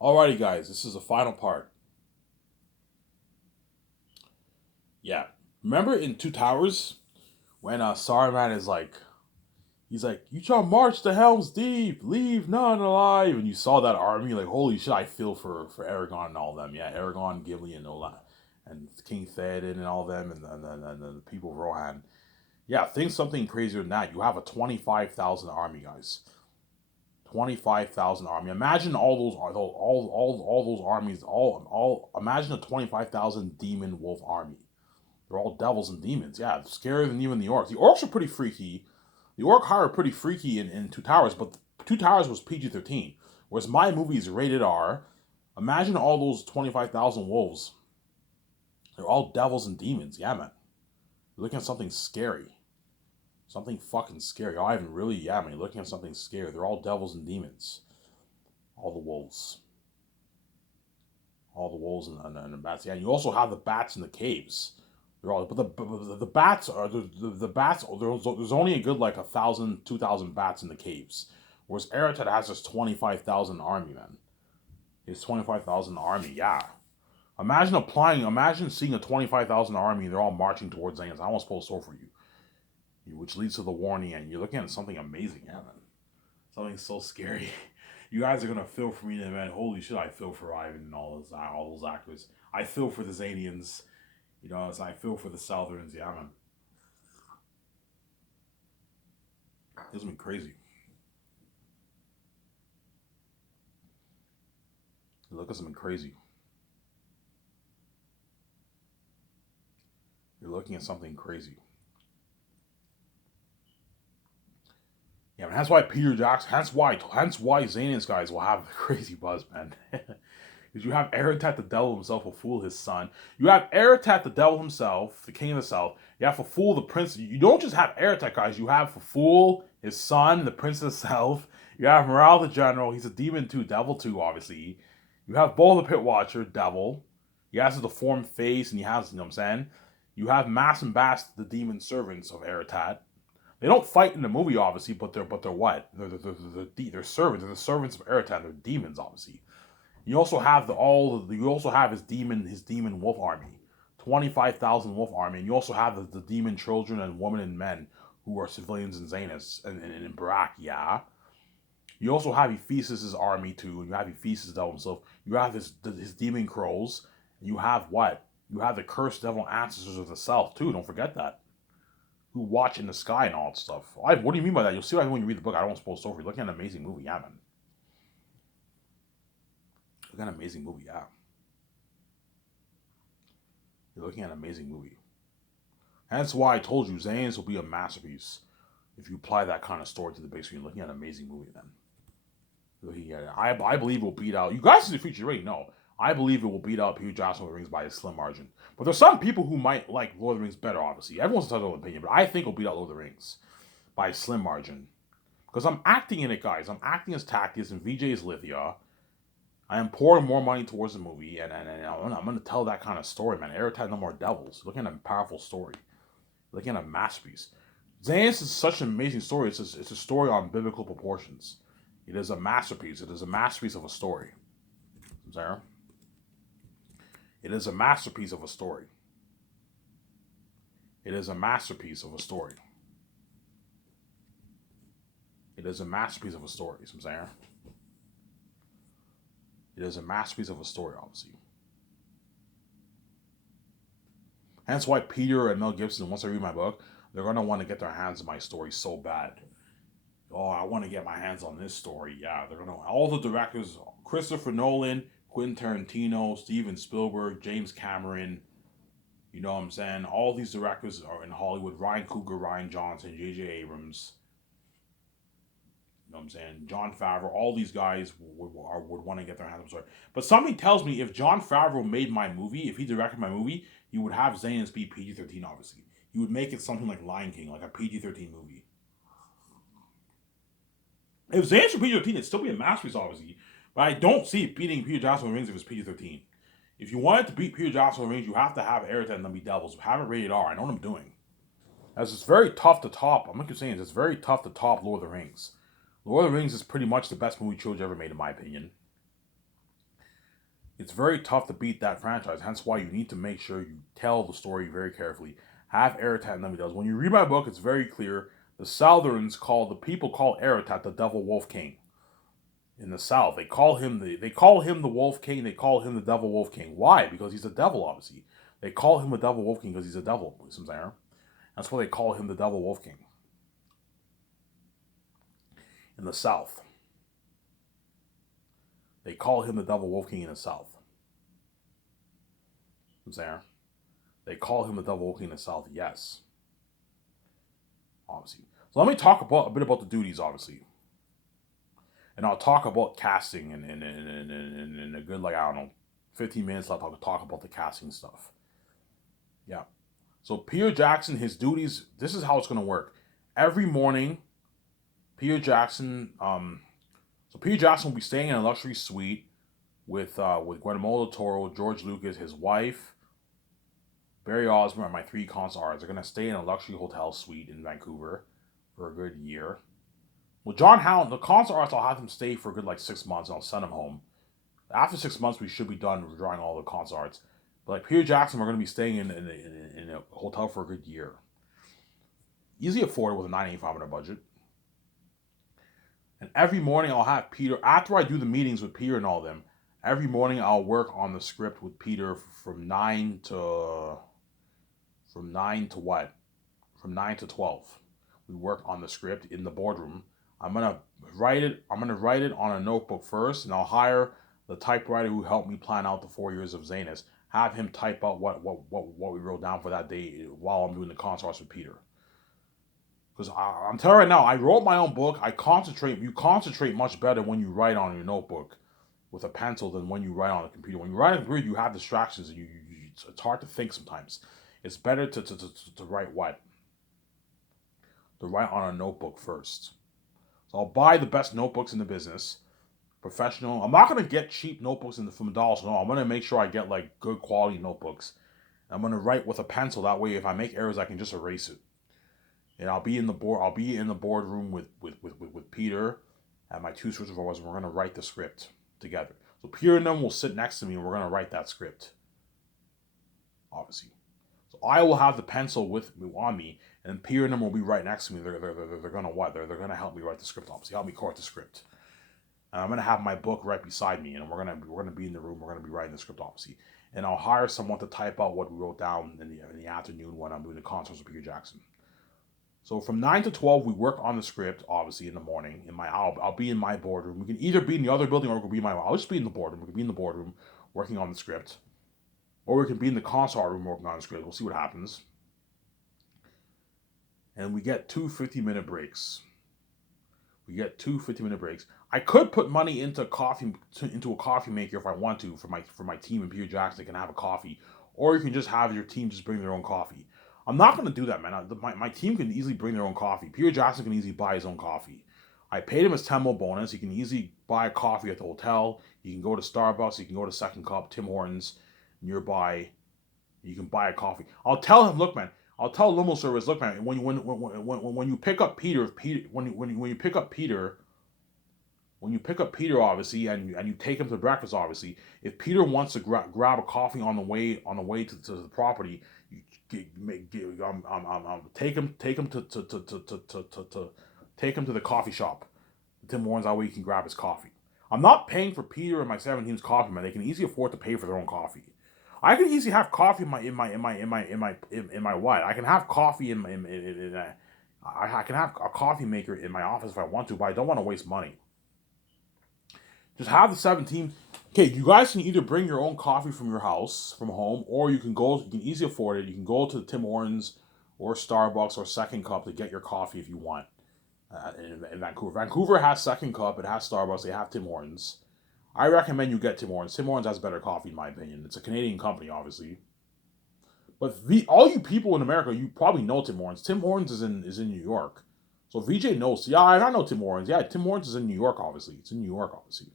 Alrighty, guys, this is the final part. Yeah. Remember in Two Towers when Saruman is like, he's like, you shall march to Helm's Deep, leave none alive. And you saw that army, like, holy shit, I feel for Aragon and all them. Yeah, Aragon, Gimli, and all that. And King Theoden and all them, and the people of Rohan. Yeah, think something crazier than that. You have a 25,000 army, guys. 25,000 army. Imagine all those armies, all imagine a 25,000 demon wolf army. They're all devils and demons. Yeah, scarier than even the orcs. The orcs are pretty freaky. The orc hire are pretty freaky in Two Towers, but Two Towers was PG-13, whereas my movie is rated R. Imagine all those 25,000 wolves. They're all devils and demons. Yeah, man. You're looking at something scary. Something fucking scary. Oh, I haven't really, yeah, man. You're looking at something scary. They're all devils and demons. All the wolves. All the wolves and the bats. Yeah, and you also have the bats in the caves. They're all, but the bats are the bats. There's only a good like 1,000, 2,000 bats in the caves, whereas Eretat has this 25,000 army man. His 25,000 army, yeah. Imagine seeing a 25,000 army. And they're all marching towards Zayn's. I almost pull a sword for you, which leads to the warning, and you're looking at something amazing, yeah, man. Something so scary. You guys are gonna feel for me, man. Holy shit, I feel for Ivan and all those actors. I feel for the Zanians. You know, as I feel for the Southerns. Yeah, man. This has been crazy. Look at something crazy. You're looking at something crazy. Yeah, man. That's why Peter Jackson. That's why Zanians guys will have the crazy buzz, man. Because you have Aratat the devil himself will fool his son. You have Aratat the devil himself, the king of the south. You have to fool the prince. You don't just have Aratat, guys. You have to fool his son, the prince of the south. You have Morale the general. He's a demon too, devil too, obviously. You have Bull the pit watcher, devil. He has a deformed face, and he has, you know what I'm saying? You have Mass and Bass, the demon servants of Aratat. They don't fight in the movie, obviously, but they're what? They're servants. They're the servants of Aratat. They're demons, obviously. You also have you also have his demon wolf army, 25,000 wolf army, and you also have the demon children and women and men who are civilians in Zanus and in Barak. Yeah. You also have Ephesus' army too, and you have Ephesus devil himself. You have his demon crows. And you have what? You have the cursed devil ancestors of the south too. Don't forget that. Who watch in the sky and all that stuff. What do you mean by that? You'll see why when you read the book. I don't want to spoil the story. You're looking at an amazing movie, yeah, man. Look at an amazing movie, yeah. You're looking at an amazing movie. That's why I told you Zane's will be a masterpiece if you apply that kind of story to the big screen. Looking at an amazing movie, then. I believe it will beat out. You guys in the future already know. I believe it will beat out Peter Jackson Lord of the Rings by a slim margin. But there's some people who might like Lord of the Rings better, obviously. Everyone's entitled to an opinion, but I think it'll beat out Lord of the Rings by a slim margin. Because I'm acting in it, guys. I'm acting as Tactius and VJ is Lithia. I am pouring more money towards the movie, and I'm going to tell that kind of story, man. Eretat No More Devils. Looking at a powerful story. Looking at a masterpiece. Xanus is such an amazing story. It's a story on biblical proportions. It is a masterpiece. It is a masterpiece of a story. Sarah? It is a masterpiece of a story. It is a masterpiece of a story. It is a masterpiece of a story. Sarah? It is a masterpiece of a story, obviously. Hence why Peter and Mel Gibson, once they read my book, they're gonna want to get their hands on my story so bad. Oh, I want to get my hands on this story. Yeah, they're gonna. All the directors: Christopher Nolan, Quentin Tarantino, Steven Spielberg, James Cameron. You know what I'm saying? All these directors are in Hollywood. Ryan Coogler, Ryan Johnson, J.J. Abrams. You know what I'm saying? John Favreau. All these guys would want to get their hands on the story. But something tells me if John Favreau made my movie, if he directed my movie, he would have Zayn's be PG-13. Obviously, he would make it something like Lion King, like a PG-13 movie. If Zayn should PG-13, it'd still be a masterpiece, obviously. But I don't see it beating Peter Jackson Rings if it's PG-13. If you wanted to beat Peter Jackson Rings, you have to have Eric and them be Devils. Have it rated R. I know what I'm doing. As it's very tough to top. I'm not saying it's very tough to top Lord of the Rings. Lord of the Rings is pretty much the best movie trilogy ever made, in my opinion. It's very tough to beat that franchise. Hence why you need to make sure you tell the story very carefully. Have Aratat Nemi does. When you read my book, it's very clear. The people call Aratat the Devil Wolf King. In the South, they call him the Wolf King. They call him the Devil Wolf King. Why? Because he's a devil, obviously. They call him the Devil Wolf King because he's a devil. That's why they call him the Devil Wolf King. In the South, they call him the Devil Wolf King in the South. They call him the Devil Wolf King in the South. Yes, obviously. So let me talk a bit about the duties, obviously. And I'll talk about casting in a good, like, I don't know, 15 minutes left. I'll talk about the casting stuff. Yeah. So Peter Jackson, his duties, this is how it's going to work. Every morning, Peter Jackson will be staying in a luxury suite with Guillermo del Toro, George Lucas, his wife, Barry Osborne, and my 3 consorts. They're going to stay in a luxury hotel suite in Vancouver for a good year. Well, John Howland, the consorts, I'll have them stay for a good, like, 6 months, and I'll send them home. After 6 months, we should be done drawing all the consorts. But like Peter Jackson, we're going to be staying in a hotel for a good year. Easily afforded with a $9,800 budget. And every morning I'll have Peter, after I do the meetings with Peter and all of them, every morning I'll work on the script with Peter from 9 to 12. We work on the script in the boardroom. I'm gonna write it on a notebook first, and I'll hire the typewriter who helped me plan out the 4 years of Zanus. Have him type out what we wrote down for that day while I'm doing the consorts with Peter. Because I'm telling you right now, I wrote my own book. You concentrate much better when you write on your notebook with a pencil than when you write on a computer. When you write on a computer, you have distractions, and it's hard to think sometimes. It's better to write what? To write on a notebook first. So I'll buy the best notebooks in the business, professional. I'm not going to get cheap notebooks from dollar store. No, I'm going to make sure I get like good quality notebooks. I'm going to write with a pencil. That way, if I make errors, I can just erase it. And I'll be in the boardroom with Peter and my 2 supervisors. We're going to write the script together. So Peter and them will sit next to me, and we're going to write that script. Obviously. So I will have the pencil on me, and Peter and them will be right next to me. They're gonna what? They're gonna help me write the script. Obviously, help me correct the script. And I'm gonna have my book right beside me, and we're gonna be in the room. We're gonna be writing the script, obviously. And I'll hire someone to type out what we wrote down in the afternoon when I'm doing the concerts with Peter Jackson. So from 9 to 12, we work on the script, obviously, in the morning. I'll be in my boardroom. We can either be in the other building, or we can be I'll just be in the boardroom. We can be in the boardroom working on the script. Or we can be in the concert room working on the script. We'll see what happens. And we get 2 50-minute breaks. I could put money into a coffee maker if I want to for my team and Peter Jackson. They can have a coffee. Or you can just have your team just bring their own coffee. I'm not going to do that, man. My team can easily bring their own coffee. Peter Jackson can easily buy his own coffee. I paid him his 10 mil bonus. He can easily buy a coffee at the hotel. He can go to Starbucks. He can go to Second Cup, Tim Hortons nearby. You can buy a coffee. I'll tell him, look, man. I'll tell Limo service, look, man. When you pick up Peter, obviously, and you take him to breakfast, obviously. If Peter wants to grab a coffee on the way to the property, take him to the coffee shop, Tim Hortons. That way he can grab his coffee. I'm not paying for Peter and my 7 team's coffee, man. They can easily afford to pay for their own coffee. I can easily have coffee in my what? I can have coffee I can have a coffee maker in my office if I want to, but I don't want to waste money. Just have the 7 teams. Okay, you guys can either bring your own coffee from your house, from home, or you can easily afford it. You can go to Tim Hortons or Starbucks or Second Cup to get your coffee if you want. In Vancouver. Vancouver has Second Cup, it has Starbucks, they have Tim Hortons. I recommend you get Tim Hortons. Tim Hortons has better coffee in my opinion. It's a Canadian company, obviously. But all you people in America, you probably know Tim Hortons. Tim Hortons is in New York. So VJ knows. Yeah, I know Tim Hortons. Yeah, Tim Hortons is in New York, obviously. It's in New York, obviously.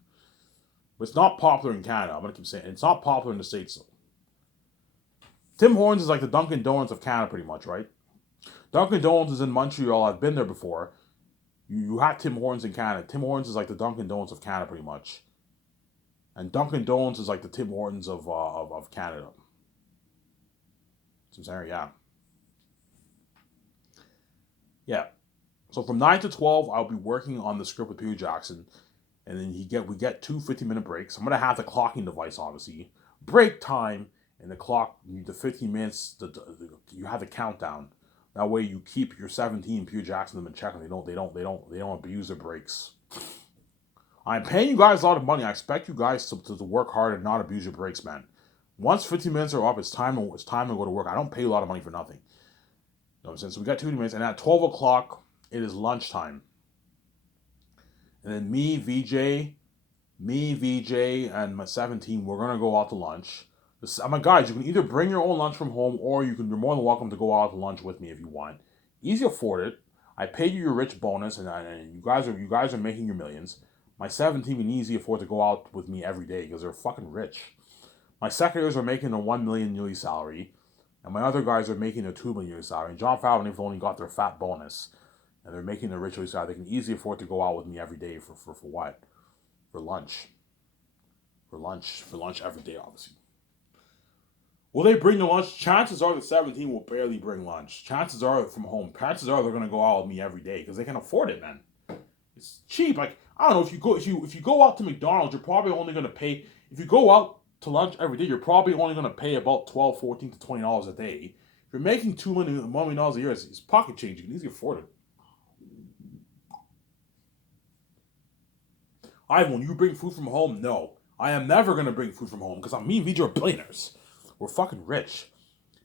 But it's not popular in Canada. I'm going to keep saying it. It's not popular in the States, though. Tim Hortons is like the Dunkin' Donuts of Canada, pretty much, right? Dunkin' Donuts is in Montreal. I've been there before. You have Tim Hortons in Canada. Tim Hortons is like the Dunkin' Donuts of Canada, pretty much. And Dunkin' Donuts is like the Tim Hortons of Canada. So I'm saying, yeah. Yeah. So from 9 to 12, I'll be working on the script with Peter Jackson. And then we get two 50-minute breaks. I'm gonna have the clocking device, obviously. Break time, and the clock, the 15 minutes, you have the countdown. That way you keep your 17 Peter Jackson them in check, and they don't abuse their breaks. I'm paying you guys a lot of money. I expect you guys to work hard and not abuse your breaks, man. Once 15 minutes are up, it's time to go to work. I don't pay you a lot of money for nothing. You know what I'm saying? So we got 2 minutes, and at 12 o'clock, it is lunchtime. And then VJ, and my 17, we're gonna go out to lunch. My guys, you can either bring your own lunch from home, or you're more than welcome to go out to lunch with me if you want. Easy afford it. I paid you your rich bonus, and you guys are making your millions. My 17 can easily afford to go out with me every day because they're fucking rich. My secretaries are making a 1 million yearly salary, and my other guys are making a 2 million yearly salary. And John Favreau, they've only got their fat bonus, and they're making their rich yearly salary. They can easily afford to go out with me every day for what? For lunch. For lunch every day, obviously. Will they bring the lunch? Chances are the 17 will barely bring lunch. Chances are from home. Chances are they're gonna go out with me every day because they can afford it, man. It's cheap. Like, I don't know, if you go out to McDonald's, you're probably only gonna pay. If you go out to lunch every day, you're probably only gonna pay about 12, 14 to $20 a day. If you're making $2 million a year, it's pocket change. You can easily afford it. Ivan, you bring food from home? No. I am never gonna bring food from home because me and VJ are billionaires. We're fucking rich.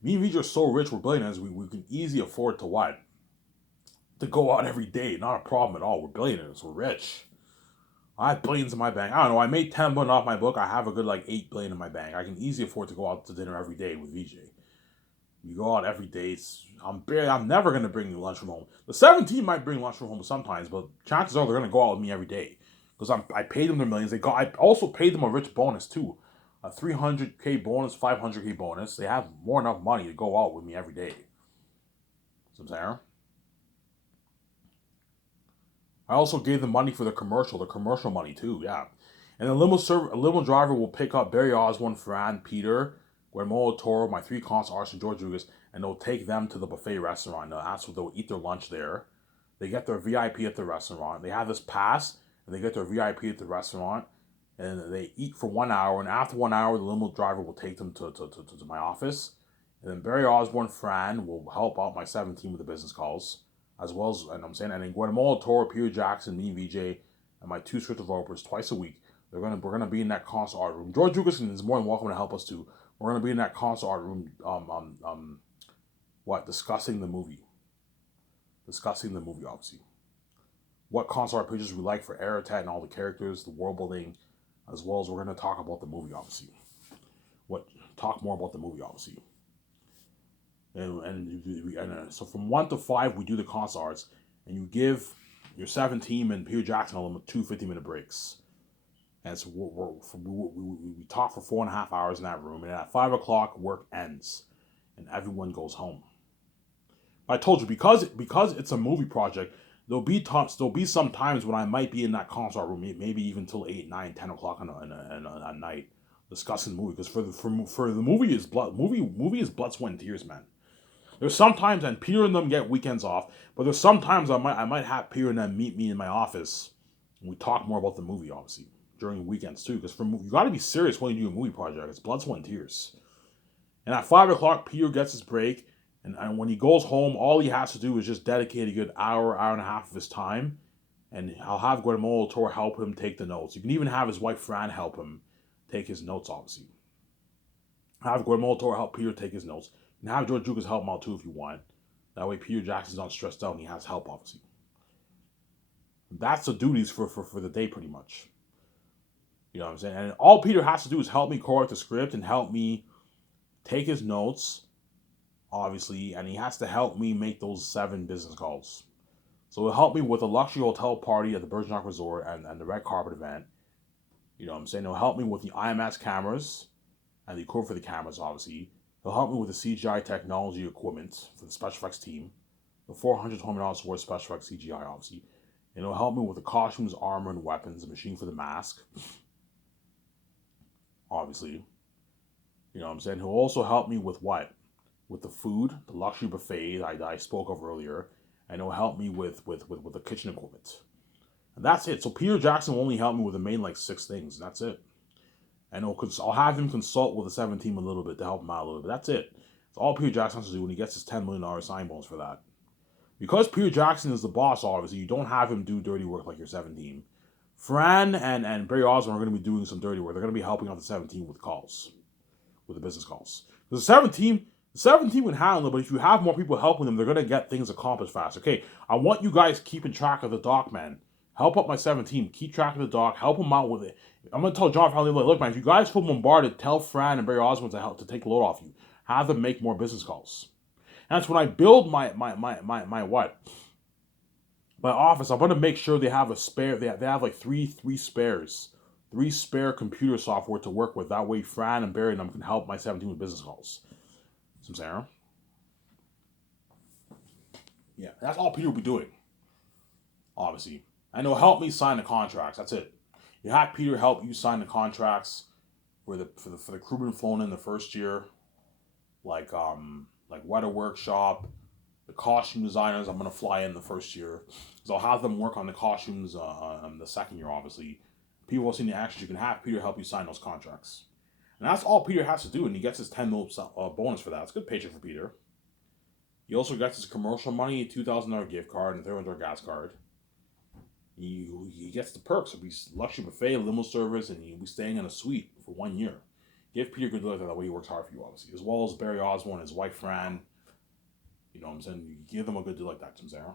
Me and VJ are so rich, we're billionaires, we can easily afford to what? To go out every day. Not a problem at all. We're billionaires. We're rich. I have billions in my bank. I don't know. I made 10 billion off my book. I have a good like 8 billion in my bank. I can easily afford to go out to dinner every day with VJ. You go out every day. I'm never gonna bring you lunch from home. The 17 might bring lunch from home sometimes, but chances are they're gonna go out with me every day because I paid them their millions. I also paid them a rich bonus too, a 300K bonus, 500K bonus. They have more than enough money to go out with me every day. So I'm saying. I also gave them money for the commercial money too, yeah. And the limo driver will pick up Barry Osborne, Fran, Peter, Guillermo Toro, my three consorts, and George Lucas, and they'll take them to the buffet restaurant. That's what they'll eat their lunch there. They get their VIP at the restaurant. They have this pass, and they get their VIP at the restaurant, and they eat for 1 hour. And after 1 hour, the limo driver will take them to my office. And then Barry Osborne, Fran will help out my 17 with the business calls as well as, and I'm saying, and then Guatemala Toro, Peter Jackson, me, VJ, and my two script developers twice a week. We're gonna be in that concert art room. George Lucas is more than welcome to help us too. We're gonna be in that concert art room. Discussing the movie, obviously. What concert art pictures we like for Aratat and all the characters, the world building, as well as we're gonna talk about the movie, obviously. Talk more about the movie, obviously. So from 1 to 5, we do the concerts, and you give your 17 and Peter Jackson all them 2 50-minute breaks. And so we talk for 4.5 hours in that room, and at 5 o'clock, work ends, and everyone goes home. I told you, because it's a movie project, there'll be some times when I might be in that concert room, maybe even till 8, 9, 10 o'clock at night, discussing the movie. Because for the movie is blood, sweat, and tears, man. There's sometimes, and Peter and them get weekends off, but there's sometimes I might have Peter and them meet me in my office, and we talk more about the movie, obviously, during weekends too. Because you got to be serious when you do a movie project. It's blood, sweat, and tears. And at 5 o'clock, Peter gets his break, and when he goes home, all he has to do is just dedicate a good hour and a half of his time, and I'll have Guillermo Toro help him take the notes. You can even have his wife Fran help him take his notes, obviously. Have Guillermo Toro help Peter take his notes. And have George Lucas help him out too if you want. That way Peter Jackson's not stressed out and he has help, obviously. That's the duties for the day, pretty much. You know what I'm saying? And all Peter has to do is help me correct the script and help me take his notes, obviously, and he has to help me make those 7 business calls. So it'll help me with the luxury hotel party at the Bergerac Resort and the red carpet event. You know what I'm saying? It'll help me with the IMAX cameras and the equipment for the cameras, obviously. He'll help me with the CGI technology equipment for the special effects team, the $420 worth special effects CGI, obviously. And it'll help me with the costumes, armor, and weapons, the machine for the mask. obviously. You know what I'm saying? He'll also help me with what? With the food, the luxury buffet I spoke of earlier, and he'll help me with the kitchen equipment. And that's it. So Peter Jackson will only help me with the main like 6 things, and that's it. And I'll have him consult with the 17 team a little bit to help him out a little bit. That's it. That's all Peter Jackson has to do when he gets his $10 million sign bonus for that. Because Peter Jackson is the boss, obviously, you don't have him do dirty work like your 17. Fran and Barry Osborne are going to be doing some dirty work. They're going to be helping out the 17 with calls, with the business calls. Because the 17 would handle it, but if you have more people helping them, they're going to get things accomplished faster. Okay, I want you guys keeping track of the doc, man. Help up my 17. Keep track of the doc. Help them out with it. I'm going to tell John Fowler, look, man, if you guys feel bombarded, tell Fran and Barry Osborne to help to take the load off you. Have them make more business calls. And that's when I build my what? My office. I'm going to make sure they have a spare. They have like three spares. 3 spare computer software to work with. That way Fran and Barry and them can help my 17 with business calls. Some Sarah. Yeah, that's all Peter will be doing. Obviously. And he'll help me sign the contracts. That's it. You have Peter help you sign the contracts for the crewmen flown in the first year. Like weather workshop, the costume designers I'm gonna fly in the first year. So I'll have them work on the costumes the second year, obviously. People will see the actions. You can have Peter help you sign those contracts. And that's all Peter has to do, and he gets his 10 mil bonus for that. It's a good paycheck for Peter. He also gets his commercial money, $2,000 gift card, and $300 gas card. He gets the perks of his luxury buffet, limo service, and he'll be staying in a suite for 1 year. Give Peter good luck that way he works hard for you, obviously. As well as Barry Osborne, his wife Fran. You know what I'm saying? You give them a good deal like that, Tim Zara.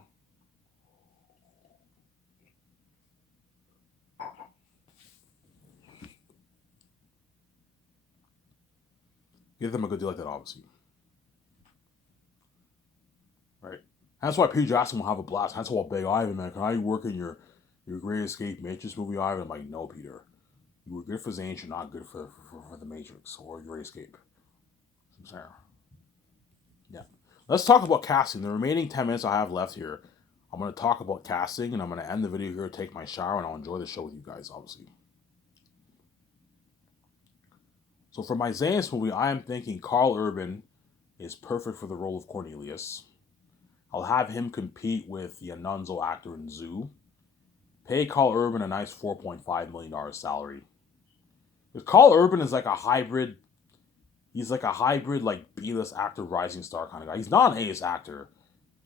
Give them a good deal like that, obviously. Right? That's why Peter Jackson will have a blast. That's why I'll beg Ivan, man, can I work in your Great Escape Matrix movie, Ivan? I'm like, no, Peter. You were good for Zane, you're not good for the Matrix or Great Escape. I'm sorry. Yeah. Let's talk about casting. The remaining 10 minutes I have left here, I'm going to talk about casting, and I'm going to end the video here, take my shower, and I'll enjoy the show with you guys, obviously. So for my Xanax movie, I am thinking Carl Urban is perfect for the role of Cornelius. I'll have him compete with the Anunzo actor in Zoo. Pay Carl Urban a nice $4.5 million salary. Because Carl Urban is like a hybrid. He's like a hybrid, like B-list actor, rising star kind of guy. He's not an A-list actor.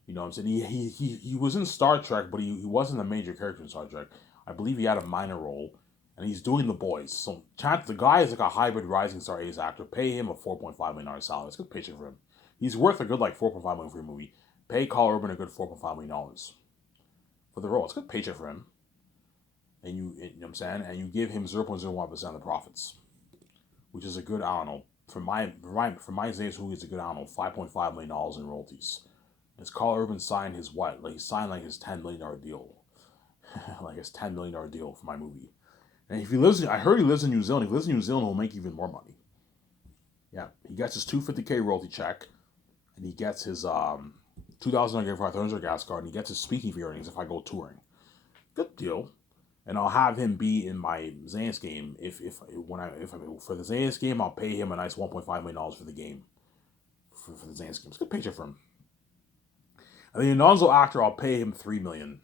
You know what I'm saying? He was in Star Trek, but he wasn't a major character in Star Trek. I believe he had a minor role. And he's doing The Boys. So the guy is like a hybrid rising star A-list actor. Pay him a $4.5 million salary. It's a good paycheck for him. He's worth a good like $4.5 million for your movie. Pay Carl Urban a good $4.5 million for the role. It's a good paycheck for him. And you know what I'm saying? And you give him 0.01% of the profits. Which is a good, I don't know, for my Xanax who is a good, I don't know, $5.5 million in royalties. As Carl Urban signed his what? Like he signed like his $10 million deal. Like his $10 million deal for my movie. And if he lives, I heard he lives in New Zealand. If he lives in New Zealand, he'll make even more money. Yeah, he gets his $250K royalty check, and he gets his $2,000 gift card, $300 gas card, and he gets his speaking fee earnings if I go touring. Good deal. And I'll have him be in my Xanax game. If for the Xanax game, I'll pay him a nice $1.5 million for the game. For the Xanax game, it's a good paycheck for him. And the Anonzo actor, I'll pay him $3 million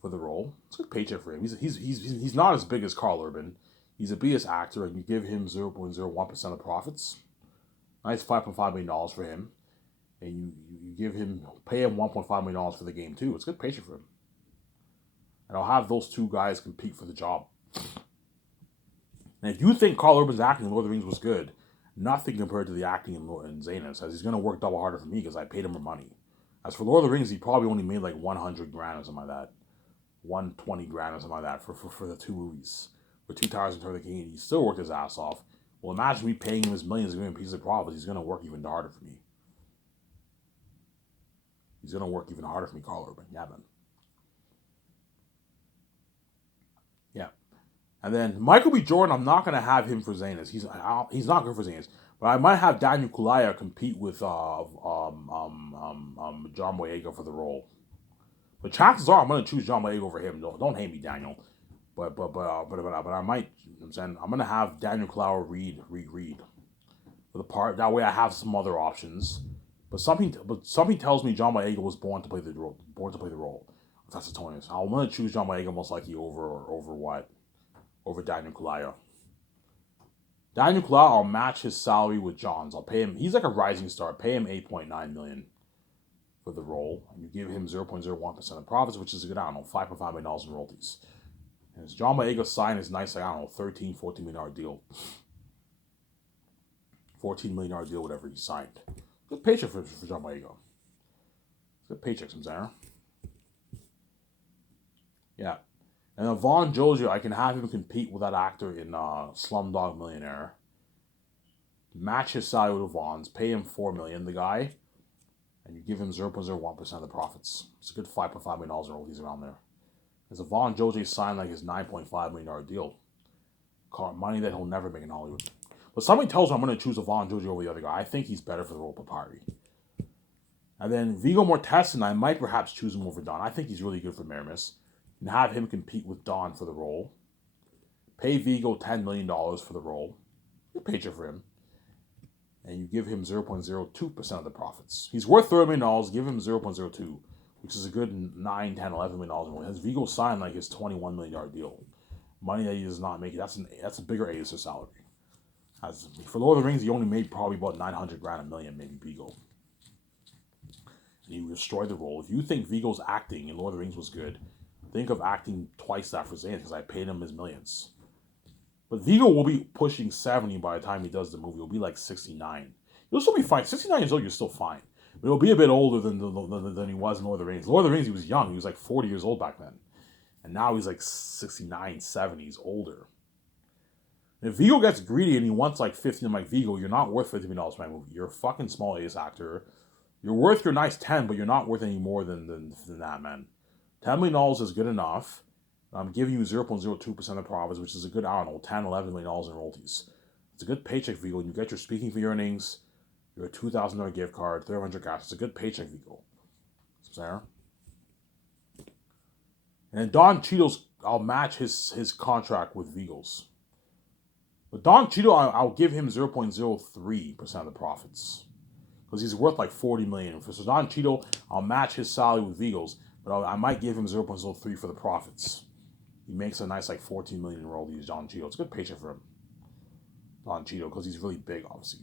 for the role. It's a good paycheck for him. He's not as big as Carl Urban. He's a BS actor, and you give him 0.01% of profits. Nice $5.5 million for him. And you pay him $1.5 million for the game too. It's a good paycheck for him. And I'll have those two guys compete for the job. And if you think Carl Urban's acting in Lord of the Rings was good, nothing compared to the acting in Xanax, as he's going to work double harder for me because I paid him more money. As for Lord of the Rings, he probably only made like $100,000 or something like that. $120,000 or something like that for the two movies. For Two Towers and Return of the King, he still worked his ass off. Well, imagine me paying him his millions and giving him pieces of profit. He's going to work even harder for me. He's going to work even harder for me, Carl Urban. Yeah, man. Yeah. And then Michael B. Jordan, I'm not going to have him for Xanax. He's not good for Xanax. But I might have Daniel Kaluuya compete with John Boyega for the role. But chances are I'm going to choose John Boyega over him. Don't hate me, Daniel. But I might. You know what I'm saying I'm gonna have Daniel Clower read for the part. That way I have some other options. But something tells me John Boyega was born to play the role. Born to play the role. That's the Tony. I'm gonna choose John Boyega most likely over what? Over Daniel Kaluuya. Daniel Kaluuya, I'll match his salary with John's. I'll pay him. He's like a rising star. Pay him 8.9 million for the role. You give him 0.01% of profits, which is a good, I don't know, $5.5 million in royalties. And his John Boyega sign is nice, like, I don't know, $14 million deal. $14 million deal, whatever he signed. Good paycheck for John Boyega. Good paycheck, Sarah. Yeah. And then Vaughn Jojo, I can have him compete with that actor in Slumdog Millionaire. Match his salary with Vaughn's, pay him $4 million, the guy, and you give him 0.01% of the profits. It's a good $5.5 million royalties around there. There's a Vaughn Jojo signed like his $9.5 million deal. Money that he'll never make in Hollywood. But somebody tells me I'm going to choose a Vaughn Jojo over the other guy. I think he's better for the role of Papari. And then Viggo Mortensen, I might perhaps choose him over Don. I think he's really good for Miramis. And have him compete with Don for the role. Pay Viggo $10 million for the role. Good paycheck for him. And you give him 0.02% of the profits. He's worth $30 million. Give him 0.02, which is a good $9, $10, $11 million. Has Viggo signed like his $21 million deal? Money that he does not make. That's a bigger A salary. For Lord of the Rings, he only made probably about $900,000 a million, maybe Viggo. And he destroyed the role. If you think Viggo's acting in Lord of the Rings was good, think of acting twice that for Xanth, because I paid him his millions. But Viggo will be pushing 70 by the time he does the movie. He'll be like 69. He'll still be fine. 69 years old, you're still fine. But he'll be a bit older than he was in Lord of the Rings. Lord of the Rings, he was young. He was like 40 years old back then. And now he's like 69, 70. He's older. And if Viggo gets greedy and he wants like 50, I'm like, Viggo, you're not worth $50 million for my movie. You're a fucking small ace actor. You're worth your nice 10, but you're not worth any more than that, man. $10 million is good enough. I'm giving you 0.02% of profits, which is a good, I don't know, $10, $11 million in royalties. It's a good paycheck, Viggo. And you get your speaking fee earnings, your $2,000 gift card, 300 cash. It's a good paycheck, Viggo. Sarah. And Don Cheadle's, I'll match his contract with Viggo's. But Don Cheadle, I'll give him 0.03% of the profits. Because he's worth like $40 million. So Don Cheadle, I'll match his salary with Viggo's. But I might give him 0.03 for the profits. He makes a nice like $14 million in royalties, Don Cheadle. It's a good paycheck for him. Don Cheadle, because he's really big, obviously.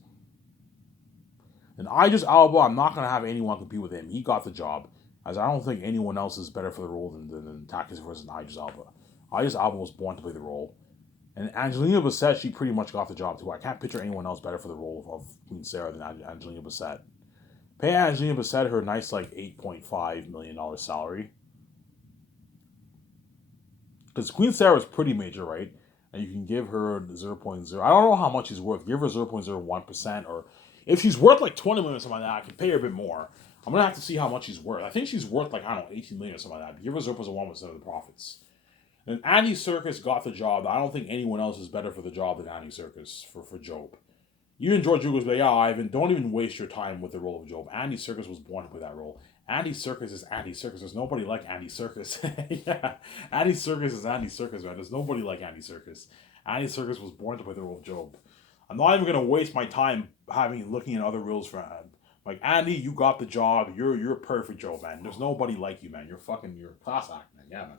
And Idris Elba, I'm not going to have anyone compete with him. He got the job. As I don't think anyone else is better for the role than Takis versus Idris Elba. Idris Elba was born to play the role. And Angelina Bassett, she pretty much got the job too. I can't picture anyone else better for the role of Queen Sarah than Angelina Bassett. Pay Angelina Bassett her nice like $8.5 million salary. Because Queen Sarah is pretty major, right? And you can give her 0.0. I don't know how much she's worth. Give her 0.01%. Or if she's worth like 20 million or something like that, I can pay her a bit more. I'm going to have to see how much she's worth. I think she's worth like, I don't know, 18 million or something like that. Give her 0.1% of the profits. And Andy Serkis got the job. I don't think anyone else is better for the job than Andy Serkis for Job. You and George Lucas, but yeah, Ivan, don't even waste your time with the role of Job. Andy Serkis was born to play that role. Andy Serkis is Andy Serkis. There's nobody like Andy Serkis. Yeah, Andy Serkis is Andy Serkis, man. There's nobody like Andy Serkis. Andy Serkis was born to play the role of Job. I'm not even gonna waste my time looking at other roles for him. Like, Andy, you got the job. You're perfect, Job, man. There's nobody like you, man. You're a class act, man. Yeah, man.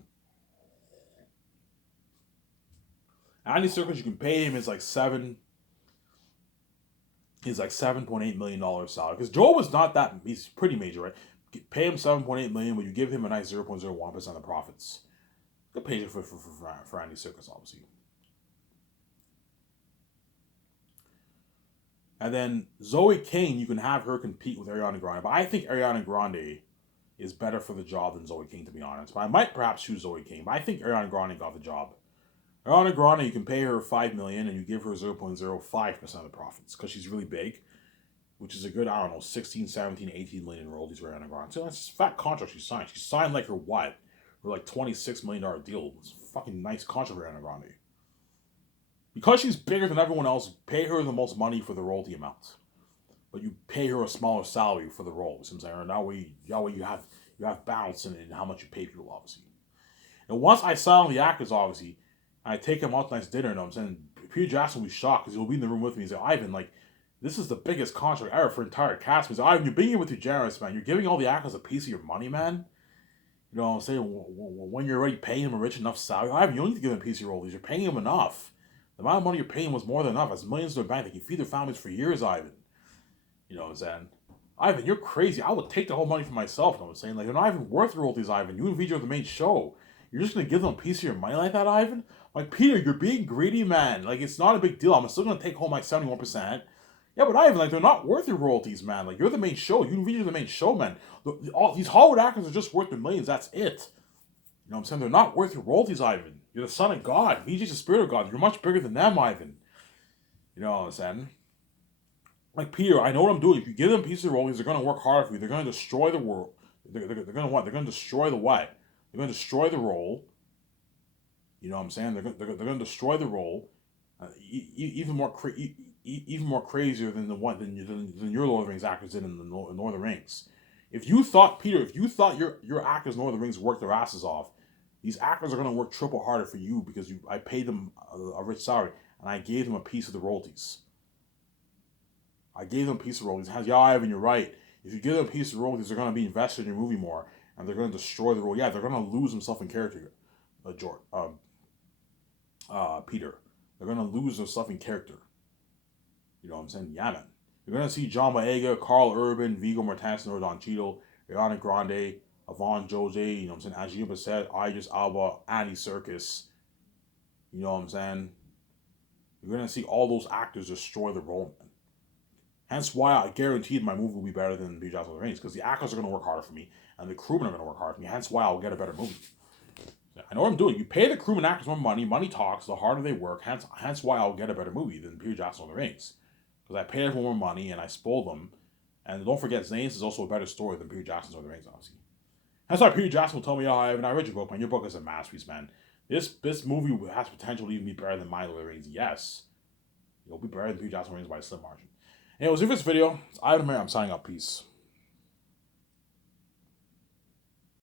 Andy Serkis, you can pay him $7.8 million salary. Because Joe was not that, he's pretty major, right? Pay him $7.8 million, but you give him a nice 0.01% of the profits. Good paycheck for Andy Serkis, obviously. And then Zoe King, you can have her compete with Ariana Grande. But I think Ariana Grande is better for the job than Zoe King, to be honest. But I might perhaps choose Zoe King. But I think Ariana Grande got the job. Ariana Grande, you can pay her $5 million and you give her 0.05% of the profits because she's really big, which is a good, I don't know, 16, 17, 18 million in royalties for Ariana Grande. So that's a fat contract she signed. She signed like her what? Her like $26 million deal. It's a fucking nice contract for Ariana Grande. Because she's bigger than everyone else, pay her the most money for the royalty amount. But you pay her a smaller salary for the role. You know what I'm saying? That way you have balance in how much you pay people, obviously. And once I sign on the actors, obviously, I take him out to nice dinner, you know what I'm saying? Peter Jackson will be shocked because he'll be in the room with me. He's like, Ivan, like, this is the biggest contract ever for entire cast. He's like, Ivan, you're being here with your generous, man. You're giving all the actors a piece of your money, man. You know what I'm saying? When you're already paying him a rich enough salary, Ivan, you don't need to give him a piece of your royalties. You're paying him enough. The amount of money you're paying him was more than enough. That's millions to their bank. They can feed their families for years, Ivan. You know what I'm saying? Ivan, you're crazy. I would take the whole money for myself. You know what I'm saying? Like, they're not even worth the royalties, Ivan. You and VJ are the main show. You're just going to give them a piece of your money like that, Ivan? Like, Peter, you're being greedy, man. Like, it's not a big deal. I'm still going to take home, like, 71%. Yeah, but Ivan, like, they're not worth your royalties, man. Like, you're the main show. You and VJ are the main show, man. All these Hollywood actors are just worth the millions. That's it. You know what I'm saying? They're not worth your royalties, Ivan. You're the son of God. VJ's the spirit of God. You're much bigger than them, Ivan. You know what I'm saying? Like, Peter, I know what I'm doing. If you give them pieces of royalties, they're going to work hard for you. They're going to destroy the world. They're going to what? They're going to destroy the what? They're going to destroy the role. You know what I'm saying? They're going to destroy the role. Even more even more crazier than than your Lord of the Rings actors did in the Lord of the Rings. If you thought, Peter, if you thought your actors in Lord of the Rings worked their asses off, these actors are going to work triple harder for you because I paid them a rich salary and I gave them a piece of the royalties. I gave them a piece of royalties. Yeah, Ivan, you're right. If you give them a piece of royalties, they're going to be invested in your movie more, and they're going to destroy the role. Yeah, they're going to lose themselves in character, Peter. They're going to lose themselves in character. You know what I'm saying? Yeah, man. You're going to see John Boyega, Carl Urban, Viggo Mortensen, Don Cheadle, Ariana Grande, Yvonne Jose, you know what I'm saying? Angelina Bassett, Idris Elba, Andy Serkis. You know what I'm saying? You're going to see all those actors destroy the role, man. Hence why I guaranteed my movie will be better than Peter Jackson Reigns, because the actors are going to work harder for me, and the crewmen are going to work harder for me. Hence why I'll get a better movie. I know what I'm doing. You pay the crewmen actors more money. Money talks. The harder they work. Hence why I'll get a better movie than Peter Jackson Reigns, because I paid everyone more money and I spoiled them. And don't forget, Zane's is also a better story than Peter Jackson's or the Rings, obviously. That's why Peter Jackson will tell me, "Oh, I read your book, man. Your book is a masterpiece, man. This movie has potential to even be better than my Lord of the Rings." Yes, it'll be better than Peter Jackson Reigns by a slim margin. Anyways, if this video, it's Ivan Mayer. I'm signing up. Peace.